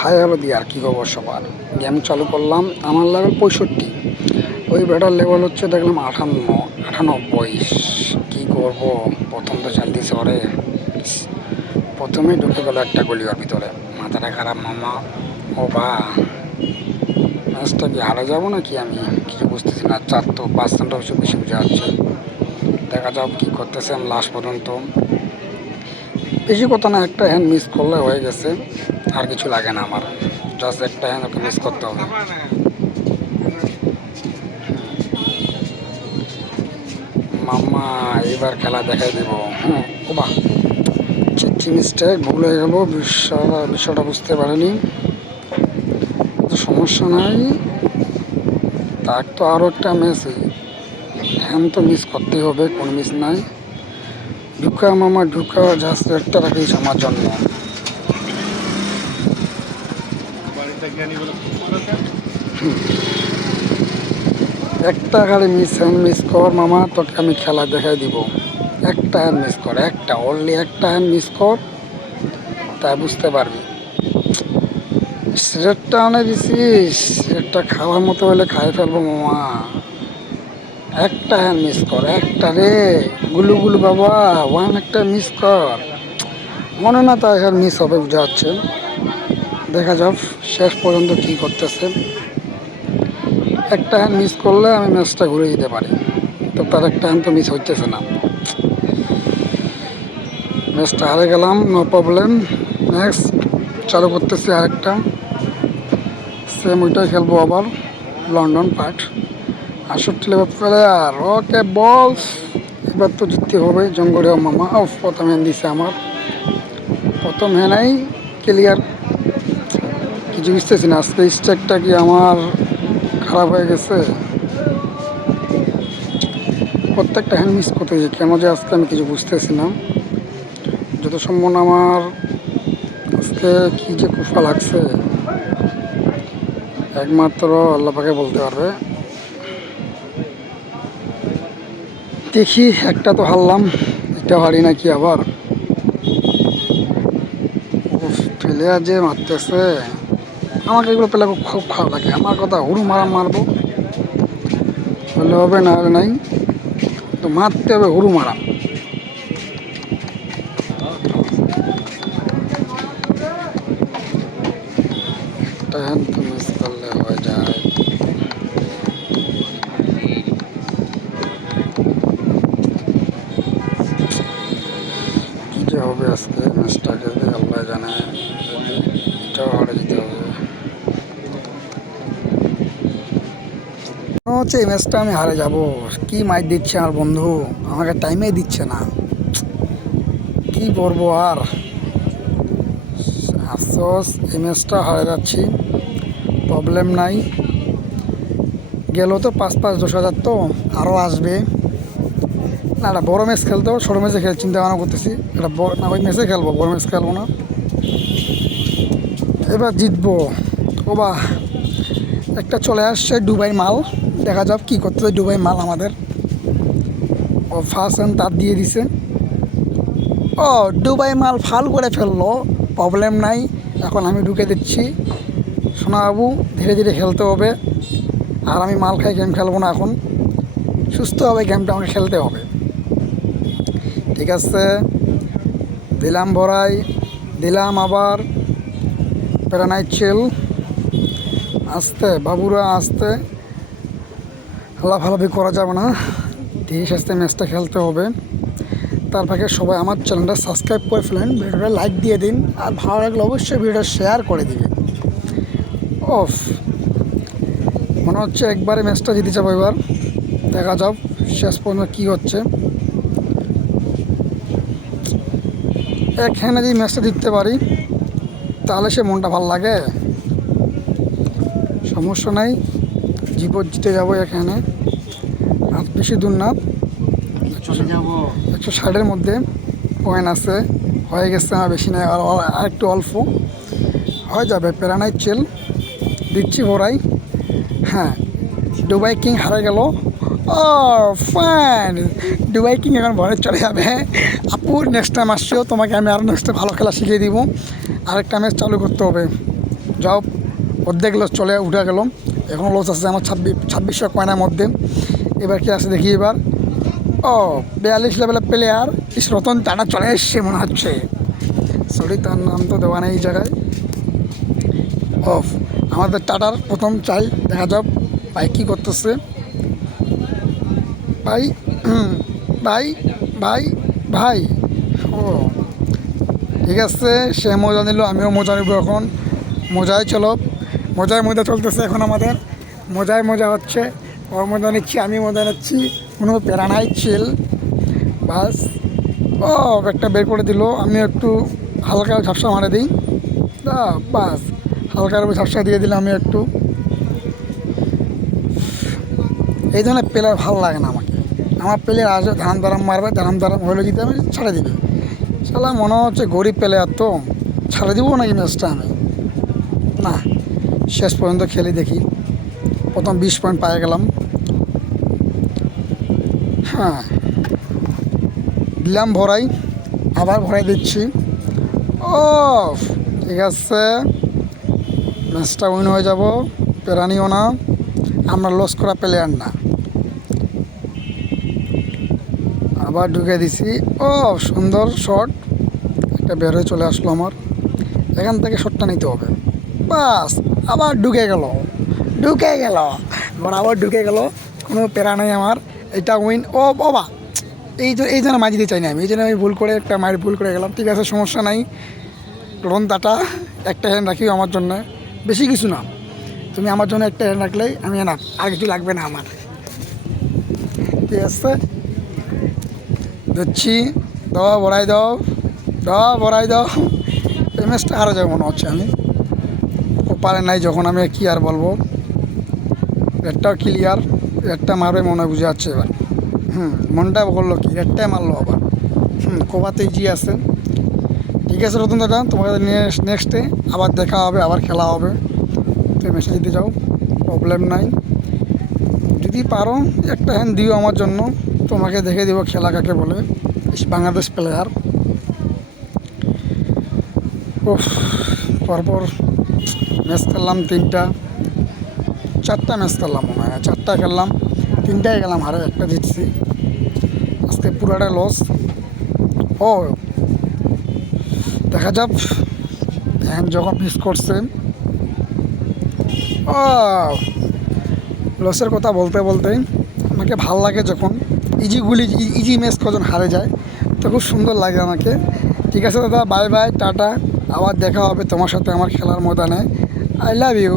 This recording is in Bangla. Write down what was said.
হাই হ্যালো দিয়ে আর কী খবর সবার। গেম চালু করলাম, আমার লেভেল 65, ওই ব্যাটার লেভেল হচ্ছে দেখলাম 98। কী করবো, প্রথম তো চাল দিয়েছে ওরে, প্রথমেই ঢুকে গেল একটা গলি ওর ভিতরে। মাথাটা খারাপ মামা। ও বা, ম্যাচটা কি হারা যাবো নাকি আমি কিছু বুঝতেছি না। 4 তো 5 অবশ্য বেশি বুঝে যাচ্ছে। দেখা যাক কী করতেছে। আমি লাস্ট পর্যন্ত বেশি কথা না, একটা হ্যান্ড মিস করলে হয়ে গেছে, আর কিছু লাগে না আমার। জাস্ট একটা হ্যান্ড ওকে মিস করতে হবে। মাম্মা এবার খেলা দেখাই দিব। ও বাহ, চিঠি মিস্টেক, ভুল হয়ে গেল, বিষয়টা বুঝতে পারিনি। সমস্যা নাই, তার তো আরও একটা ম্যাচ, হ্যান্ড তো মিস করতেই হবে, কোনো মিস নাই। ঢুকা মামা ঢুকা, জাস্ট একটা রাখিস আমার জন্য। একটা খালি হ্যান্ড মিস কর মামা, তোকে আমি খেলা দেখাই দিব। একটা হ্যান্ড মিস কর, একটা অনলি একটা হ্যান্ড মিস কর, তাই বুঝতে পারবি। সিগারেটটা আনে দিছিস, সিগারেটটা খাওয়ার মতো হলে খাই ফেলবো মামা। একটা হ্যান্ড মিস কর, একটা রে, গুলু গুলু বাবা, ওয়ান একটা মিস কর। মনে না তাই হ্যান্ড মিস হবে, বুঝা যাচ্ছে। দেখা যাক শেষ পর্যন্ত কী করতেছে। একটা হ্যান্ড মিস করলে আমি ম্যাচটা ঘুরে দিতে পারি, তো তার একটা হ্যান্ড তো মিস হইতেছে না। ম্যাচটা হারে গেলাম, নো প্রবলেম। নেক্সট চালু করতেছি আরেকটা, সেম ওইটাই খেলবো আবার। London part 68 level player. Okay বলস, এবার তো জিততে হবে। জঙ্গলে মামা অফ, প্রথম হ্যান্ড দিছে আমার, প্রথম হ্যান্ডাই ক্লিয়ার। কিছু বুঝতেছি না, আজকে স্ট্যাকটা কি আমার খারাপ হয়ে গেছে। প্রত্যেকটা হ্যান্ড মিস করতেছি কেন যে আজকে, আমি কিছু বুঝতেছি না। যত সম্ভব আমার আজকে কী যে কুফা লাগছে, একমাত্র আল্লাহ পাকে বলতে পারবে। দেখি, একটা তো হারলাম, এটা হারি নাকি আবার। প্লেয়ার যে মারতেছে, আমাকে এগুলো পেলে খুব খারাপ লাগে। আমার কথা হুড়ু মারবো বললে হবে, না হলে নাই, তো মারতে হবে হুড়ু মারা। হ্যান্ড তো মিস করলে হয়ে যায়। কী যে হবে আজকে ম্যাচটাকে, আল্লাহ জানে। এটাও হারে যেতে হবে। মনে হচ্ছে এই ম্যাচটা আমি হারে যাব। কি মাইর দিচ্ছে আমার বন্ধু, আমাকে টাইমে দিচ্ছে না, কি করবো আর। আফসোস, এই ম্যাচটা হারে যাচ্ছি। প্রবলেম নাই, গেল তো 5-5-10,000, তো আরও আসবে। না, একটা বড়ো ম্যাচ খেলতে হবে, ছোটো ম্যাচে চিন্তা ভাবনা করতেছি। এটা না, ওই ম্যাচে খেলবো, বড়ো ম্যাচ খেলবো না। এবার জিতবো। ও বা, একটা চলে আসছে দুবাই মাল, দেখা যাক কী করতেছে দুবাই মাল আমাদের। ও ফার্স্ট হ্যান্ড তার দিয়ে দিছে। ও, দুবাই মাল ফাল করে ফেললো, প্রবলেম নাই। এখন আমি ঢুকে দিচ্ছি। সোনা বাবু, ধীরে ধীরে খেলতে হবে, আর আমি মাল খাই গেম খেলবো না এখন। সুস্থভাবে গেমটা আমাকে খেলতে হবে, ঠিক আছে। দিলাম ভরাই, দিলাম আবার প্যারানাইট চিল। আস্তে বাবুরা, আস্তে, লাফালাফি করা যাবে না, ধীরে সুস্থে ম্যাচটা খেলতে হবে। তার ফাঁকে সবাই আমার চ্যানেলটা সাবস্ক্রাইব করে ফেলেন, ভিডিওটা লাইক দিয়ে দিন, আর ভালো লাগলে অবশ্যই ভিডিওটা শেয়ার করে দিবেন। অফ, মনে হচ্ছে একবারে ম্যাচটা জিতে যাবো এবার। দেখা যাক শেষ পর্যন্ত কী হচ্ছে। এখানে যদি ম্যাচটা জিততে পারি, তাহলে সে মনটা ভালো লাগে। সমস্যা নাই, জিতে যাবো এখানে। আর বেশি দূর না, 160-এর মধ্যে পয়েন্ট আছে, হয়ে গেছে। আমার বেশি নেই, আর একটু অল্প হয়ে যাবে। প্যারানাইট চেল দিচ্ছি ভরাই। হ্যাঁ, দুবাই কিং হারে গেল। ও ফাইন, দুবাই কিং এখন ঘরে চলে যাবে। আপু, নেক্সট টাইম আসছো, তোমাকে আমি আরও নেক্সট ভালো খেলা শিখিয়ে দিব। আরেকটা ম্যাচ চালু করতে হবে। যাও অর্ধেক লস চলে উঠে গেল, এখন লস আছে আমার 2600 কয়েনের মধ্যে। এবার কি আছে দেখি এবার। ও 42 লেভেলের প্লেয়ার রতন টাটা চলে এসছে মনে হচ্ছে, সরি তার নাম তো দেওয়া নেই এই জায়গায়। অফ আমাদের টাটার প্রথম চাই, দেখা যাক ভাই কী করতেছে। ভাই ভাই ভাই ভাই ও ঠিক আছে, সে মজা নিল, আমিও মজা নেব এখন। মজায় চলো, মজায় মজা চলতেছে এখন আমাদের, মজায় মজা হচ্ছে। ওর মজা নিচ্ছি, আমি মজা নিচ্ছি, কোনো প্যারা নাই, চিল বাস। ও একটা বের করে দিল, আমি একটু হালকা ঝাপসা মারে দিই, বাস হালকার উপর ঝাপসা দিয়ে দিলাম আমি একটু। এই ধরনের প্লেয়ার ভালো লাগে না আমাকে, আমার প্লেয়ার আসবে ধারাম ধারাম মারবে, ধারাম ধারাম হলে যদি আমি ছাড়ে দিবে। শালা মনে হচ্ছে গরিব প্লেয়ার, তো ছাড়ে দিব নাকি ম্যাচটা আমি, না শেষ পর্যন্ত খেলে দেখি। প্রথম 20 পয়েন্ট পায়ে গেলাম, হ্যাঁ দিলাম ভরাই, আবার ভরাই দিচ্ছি। ও ঠিক আছে, ম্যাচটা উইন হয়ে যাব, পেরানিও না, আমরা লস করা প্লেয়ার না। আবার ঢুকে দিছি, ও সুন্দর শট, একটা বের হয়ে চলে আসলো আমার, এখান থেকে শটটা নিতে হবে, বাস আবার ঢুকে গেল, বরাবর ঢুকে গেল, কোনো প্যারা নেই আমার, এটা উইন। ও বাবা, এই জন্য মাঝ দিতে চাই না আমি, এই জন্য আমি ভুল করে একটা মায়ের ভুল করে গেলাম। ঠিক আছে সমস্যা নাই, রন দাটা একটা হ্যান্ড রাখিও আমার জন্য, বেশি কিছু না, তুমি আমার জন্য একটা হ্যান্ড রাখলেই আমি না, আর কিছু লাগবে না আমার। ঠিক আছে দিচ্ছি, দাও ভরাই দাও, এই ম্যাচটা হারা যাবে মনে হচ্ছে আমি, ও পারে নাই যখন, আমি কি আর বলবো। রেডটাও ক্লিয়ার, রেডটা মারবে মনে বুঝে যাচ্ছে এবার। মনটা বললো কি, রেডটাই মারলো আবার। কোবাতেই জি আছে। ঠিক আছে রতন দাদা, তোমাকে নেক্সটে আবার দেখা হবে, আবার খেলা হবে, তুমি মেসেজ দিতে যাও, প্রবলেম নাই। যদি পারো একটা হ্যান্ড দিও আমার জন্য, তোমাকে দেখে দিব খেলা কাকে বলে, বাংলাদেশ প্লেয়ার। ও পরপর ম্যাচ খেললাম 4টা ম্যাচ খেললাম মনে হয়, 4টা খেললাম, 3টায় গেলাম হারে, একটা জিতছি, আজকে পুরাটা লস। ও দেখা যাক এখন যখন মিস করছে। ও লসের কথা বলতে আমাকে ভাল লাগে যখন ইজি ম্যাচ কজন হারে যায়, তো খুব সুন্দর লাগে আমাকে। ঠিক আছে দাদা, বাই বাই, টাটা, আবার দেখা হবে তোমার সাথে আমার খেলার ময়দানে। I love you.